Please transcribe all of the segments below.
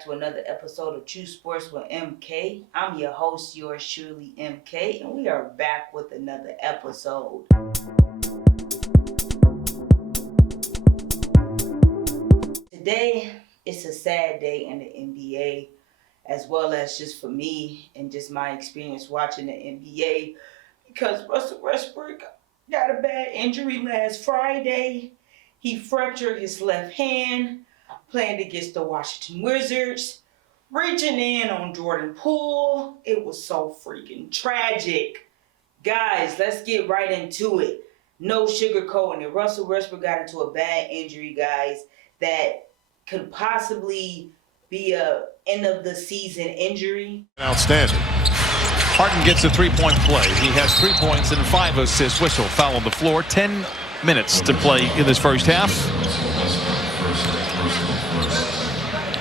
back to another episode of True Sports with MK. I'm your host, yours truly, MK, and we are back with another episode. Today, it's a sad day in the NBA, as well as just for me and just my experience watching the NBA, because Russell Westbrook got a bad injury last Friday. He fractured his left hand playing against the Washington Wizards, reaching in on Jordan Poole. It was so freaking tragic. Guys, let's get right into it. No sugarcoating it. Russell Westbrook got into a bad injury, guys, that could possibly be a end of the season injury. Outstanding. Harden gets a three-point play. He has 3 points and 5 assists. Whistle, foul on the floor. 10 minutes to play in this first half.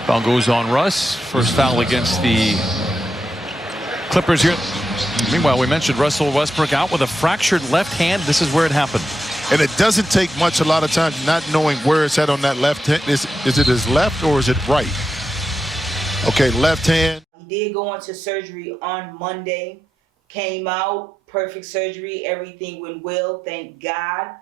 Foul goes on Russ. First foul against the Clippers here. Meanwhile, we mentioned Russell Westbrook out with a fractured left hand. This is where it happened. And it doesn't take much a lot of times not knowing where it's at on that left hand. Is it his left or is it right? Okay, left hand. He did go into surgery on Monday. Came out, perfect surgery. Everything went well, thank God.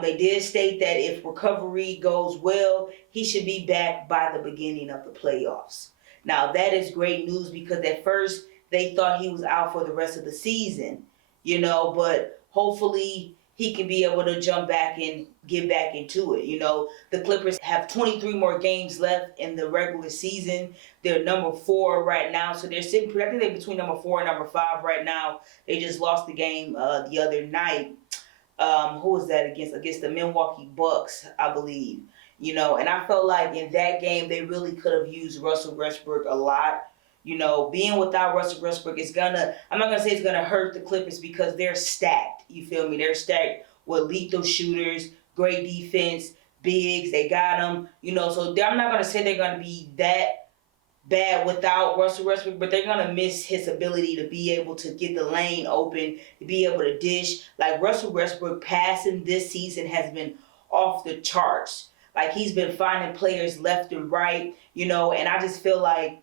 They did state that if recovery goes well, he should be back by the beginning of the playoffs. Now, that is great news because at first they thought he was out for the rest of the season, but hopefully he can be able to jump back and get back into it. The Clippers have 23 more games left in the regular season. They're number 4 right now, so they're sitting pretty. I think they're between number 4 and number 5 right now. They just lost the game the other night. Who was that against? Against the Milwaukee Bucks, I believe. And I felt like in that game they really could have used Russell Westbrook a lot. Being without Russell Westbrook is I'm not gonna say it's gonna hurt the Clippers because they're stacked. You feel me? They're stacked with lethal shooters, great defense, bigs. They got them. So I'm not gonna say they're gonna be that bad without Russell Westbrook, but they're gonna miss his ability to be able to get the lane open, to be able to dish. Like Russell Westbrook passing this season has been off the charts. Like he's been finding players left and right, and I just feel like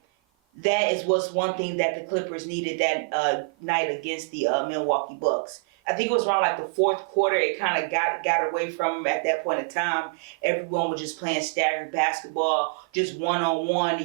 that is what's one thing that the Clippers needed that night against the Milwaukee Bucks. I think it was around like the fourth quarter. It kind of got away from them at that point in time. Everyone was just playing staggered basketball, just one-on-one,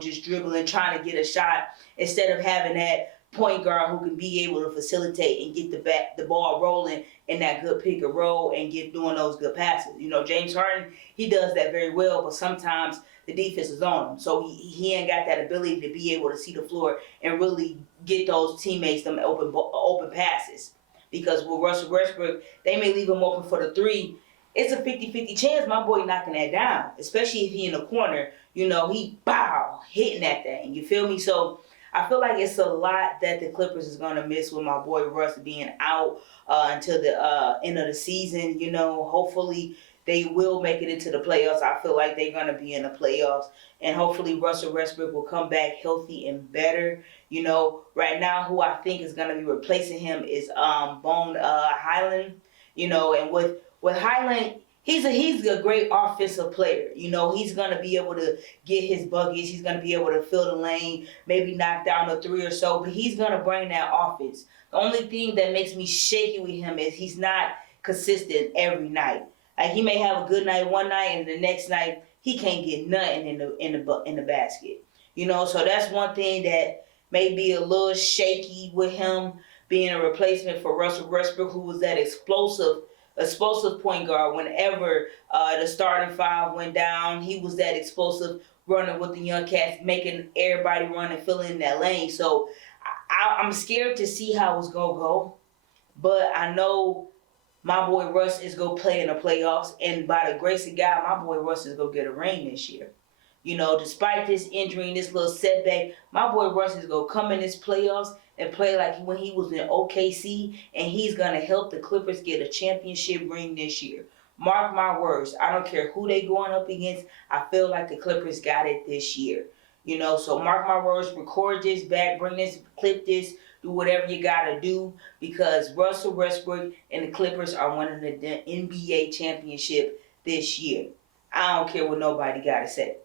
just dribbling, trying to get a shot instead of having that point guard who can be able to facilitate and get the ball rolling in that good pick and roll and doing those good passes. James Harden, he does that very well, but sometimes the defense is on him. So he ain't got that ability to be able to see the floor and really get those teammates them open passes. Because with Russell Westbrook, they may leave him open for the 3. It's a 50-50 chance my boy knocking that down, especially if he in the corner. He hitting that thing. You feel me? So I feel like it's a lot that the Clippers is going to miss with my boy Russ being out until the end of the season. Hopefully they will make it into the playoffs. I feel like they're going to be in the playoffs. And hopefully Russell Westbrook will come back healthy and better. Right now who I think is going to be replacing him is Bone Highland. And with Highland, he's a great offensive player. He's going to be able to get his buckets. He's going to be able to fill the lane, maybe knock down a 3 or so. But he's going to bring that offense. The only thing that makes me shaky with him is he's not consistent every night. Like he may have a good night one night, and the next night he can't get nothing in the basket. So that's one thing that may be a little shaky with him being a replacement for Russell Westbrook, who was that explosive point guard. Whenever the starting 5 went down, he was that explosive running with the young cats, making everybody run and fill in that lane. So I'm scared to see how it's gonna go, but I know my boy Russ is going to play in the playoffs, and by the grace of God, my boy Russ is going to get a ring this year. Despite this injury and this little setback, my boy Russ is going to come in this playoffs and play like when he was in OKC, and he's going to help the Clippers get a championship ring this year. Mark my words. I don't care who they going up against. I feel like the Clippers got it this year. So mark my words, record this back, bring this, clip this, do whatever you got to do, because Russell Westbrook and the Clippers are winning the NBA championship this year. I don't care what nobody got to say.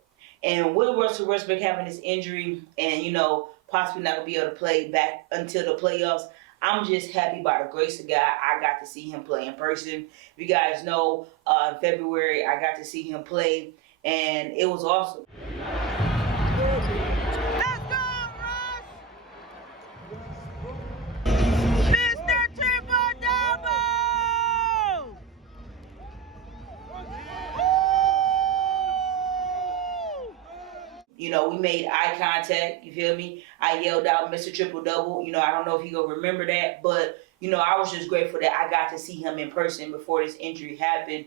And with Russell Westbrook having this injury and, possibly not going to be able to play back until the playoffs, I'm just happy by the grace of God. I got to see him play in person. If you guys know, in February, I got to see him play, and it was awesome. We made eye contact, you feel me? I yelled out Mr. Triple Double. I don't know if he gonna remember that, but I was just grateful that I got to see him in person before this injury happened.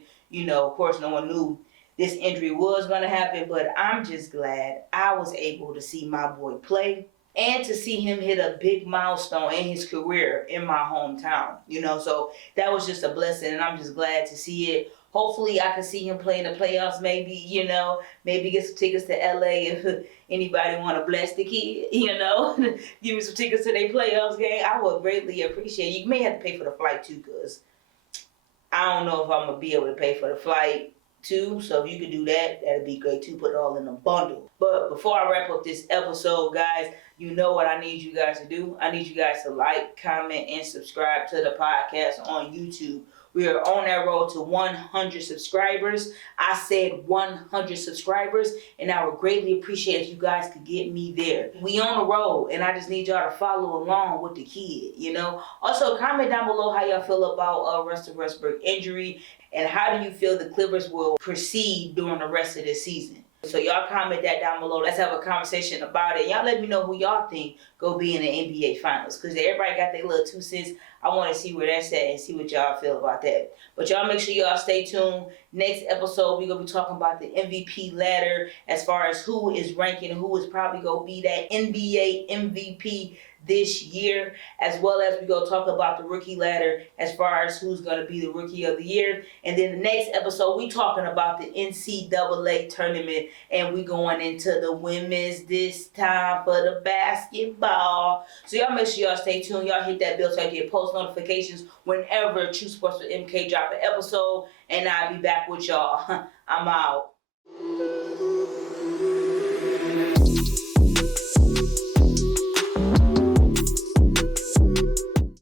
Of course, no one knew this injury was gonna happen, but I'm just glad I was able to see my boy play and to see him hit a big milestone in his career in my hometown. So that was just a blessing, and I'm just glad to see it. Hopefully, I can see him play in the playoffs. Maybe, maybe get some tickets to LA if anybody want to bless the kid. Give me some tickets to their playoffs game. I would greatly appreciate it. You may have to pay for the flight too, cause I don't know if I'm gonna be able to pay for the flight too. So if you could do that, that'd be great too. Put it all in a bundle. But before I wrap up this episode, guys, you know what I need you guys to do. I need you guys to like, comment, and subscribe to the podcast on YouTube. We are on that road to 100 subscribers. I said 100 subscribers, and I would greatly appreciate if you guys could get me there. We on the road, and I just need y'all to follow along with the kid, Also, comment down below how y'all feel about Russell Westbrook injury, and how do you feel the Clippers will proceed during the rest of this season. So y'all comment that down below. Let's have a conversation about it. Y'all let me know who y'all think go be in the NBA Finals, because everybody got their little 2 cents. I want to see where that's at and see what y'all feel about that. But y'all make sure y'all stay tuned. Next episode, we're going to be talking about the MVP ladder as far as who is ranking and who is probably going to be that NBA MVP this year, as well as we go talk about the rookie ladder as far as who's going to be the rookie of the year. And then the next episode, we talking about the NCAA tournament, and we going into the women's this time for the basketball. So y'all make sure y'all stay tuned. Y'all hit that bell so I get post notifications whenever True Sports with MK drop an episode, and I'll be back with y'all. I'm out.